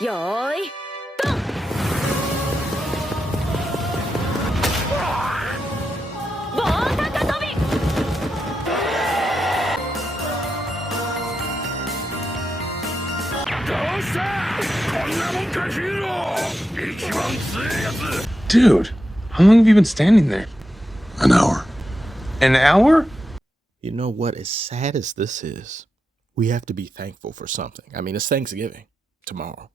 よーいドン棒高跳びどうしたこんなもんかヒーロー一番強いやつ Dude, how long have you been standing there? An hour. An hour? You know what? As sad as this is, we have to be thankful for something. I mean, it's Thanksgiving tomorrow.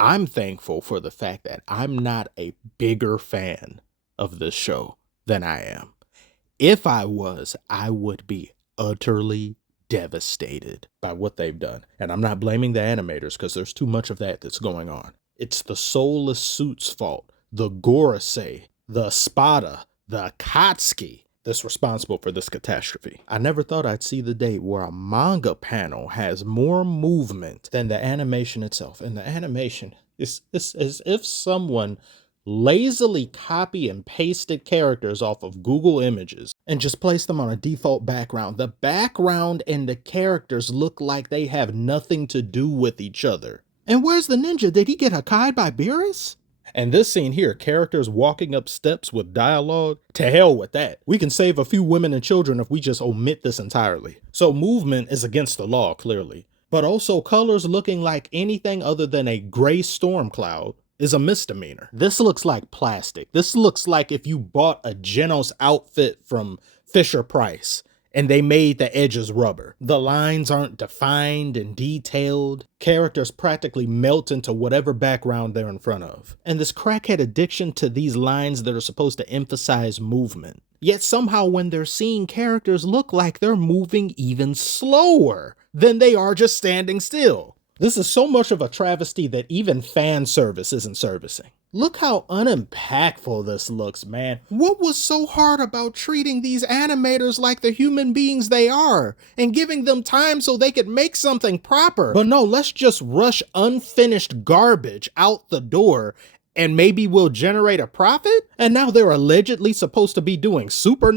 I'm thankful for the fact that I'm not a bigger fan of this show than I am. If I was, I would be utterly devastated by what they've done. And I'm not blaming the animators because there's too much of that that's going on. It's the soulless suit's fault, the Gorosei, the Spada, the Akatsuki that's responsible for this catastrophe. I never thought I'd see the day where a manga panel has more movement than the animation itself. And the animation is as if someone lazily copy and pasted characters off of Google Images and just placed them on a default background. The background and the characters look like they have nothing to do with each other. And where's the ninja? Did he get Hakai by Beerus? And this scene here, characters walking up steps with dialogue, to hell with that. We can save a few women and children if we just omit this entirely. So movement is against the law, clearly. But also colors looking like anything other than a gray storm cloud is a misdemeanor. This looks like plastic. This looks like if you bought a Genos outfit from Fisher-Price and they made the edges rubber. The lines aren't defined and detailed. Characters practically melt into whatever background they're in front of. And this crackhead addiction to these lines that are supposed to emphasize movement. Yet somehow when they're seeing characters look like they're moving even slower than they are just standing still. This is so much of a travesty that even fan service isn't servicing. Look how unimpactful this looks, man. What was so hard about treating these animators like the human beings they are and giving them time so they could make something proper? But no, let's just rush unfinished garbage out the door and maybe we'll generate a profit? And now they're allegedly supposed to be doing super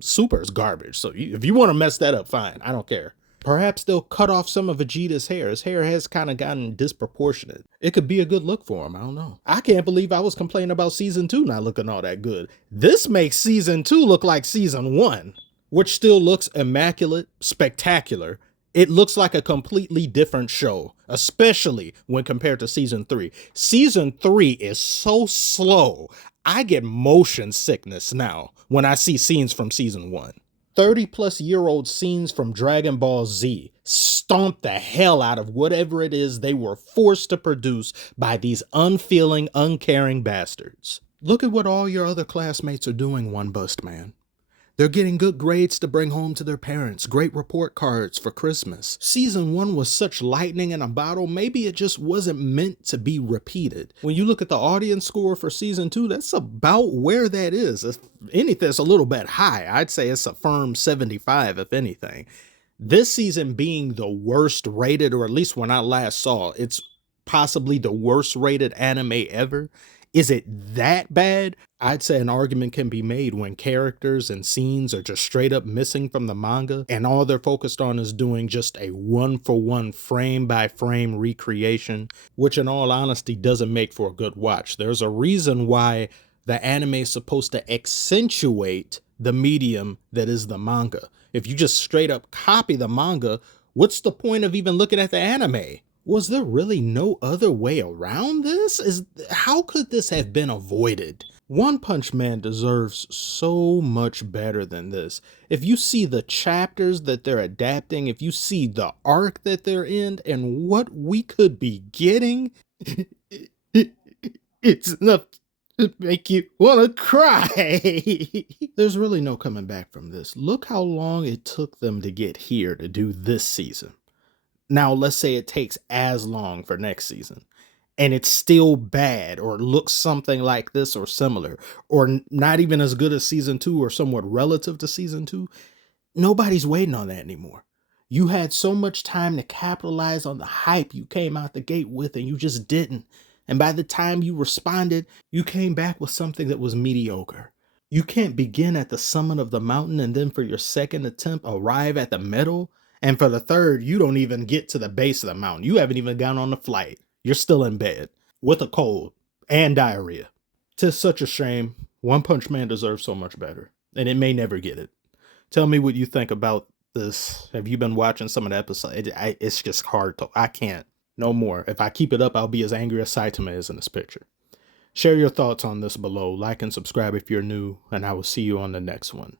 super is garbage. So if you want to mess that up, fine. I don't care. Perhaps they'll cut off some of Vegeta's hair. His hair has kind of gotten disproportionate. It could be a good look for him. I don't know. I can't believe I was complaining about season 2 not looking all that good. This makes season 2 look like season 1, which still looks immaculate, spectacular. It looks like a completely different show, especially when compared to season 3. Season 3 is so slow. I get motion sickness now when I see scenes from season 1. 30-plus-year-old scenes from Dragon Ball Z stomp the hell out of whatever it is they were forced to produce by these unfeeling, uncaring bastards. Look at what all your other classmates are doing, One Bust Man. They're getting good grades to bring home to their parents, great report cards for Christmas. Season 1 was such lightning in a bottle, maybe it just wasn't meant to be repeated. When you look at the audience score for season 2, that's about where that is. If anything, it's a little bit high. I'd say it's a firm 75, if anything. This season being the worst rated, or at least when I last saw, it's possibly the worst rated anime ever. Is it that bad? I'd say an argument can be made when characters and scenes are just straight up missing from the manga and all they're focused on is doing just a one-for-one frame-by-frame recreation, which in all honesty doesn't make for a good watch. There's a reason why the anime is supposed to accentuate the medium that is the manga. If you just straight up copy the manga, what's the point of even looking at the anime? Was there really no other way around this? How could this have been avoided? One Punch Man deserves so much better than this. If you see the chapters that they're adapting, if you see the arc that they're in and what we could be getting, it's enough to make you want to cry. There's really no coming back from this. Look how long it took them to get here to do this season. Now, let's say it takes as long for next season and it's still bad or looks something like this or similar or not even as good as season 2 or somewhat relative to season 2. Nobody's waiting on that anymore. You had so much time to capitalize on the hype you came out the gate with and you just didn't. And by the time you responded, you came back with something that was mediocre. You can't begin at the summit of the mountain and then for your second attempt arrive at the middle. And for the third, you don't even get to the base of the mountain. You haven't even gone on the flight. You're still in bed with a cold and diarrhea. 'Tis such a shame. One Punch Man deserves so much better, and it may never get it. Tell me what you think about this. Have you been watching some of the episodes? It's just hard to. I can't. No more. If I keep it up, I'll be as angry as Saitama is in this picture. Share your thoughts on this below. Like and subscribe if you're new, and I will see you on the next one.